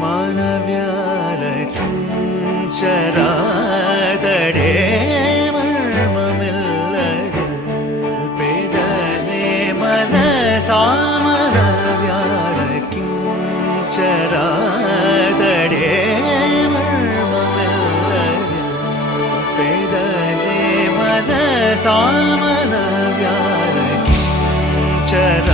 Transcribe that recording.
मानव्याल किञ्चरादडे मर्ममिल्लदिल् पेदने मनसा मानव्याल किञ्चरादडे मर्ममिल्लदिल् पेदने मनसा मानव्याल किञ्चरादडे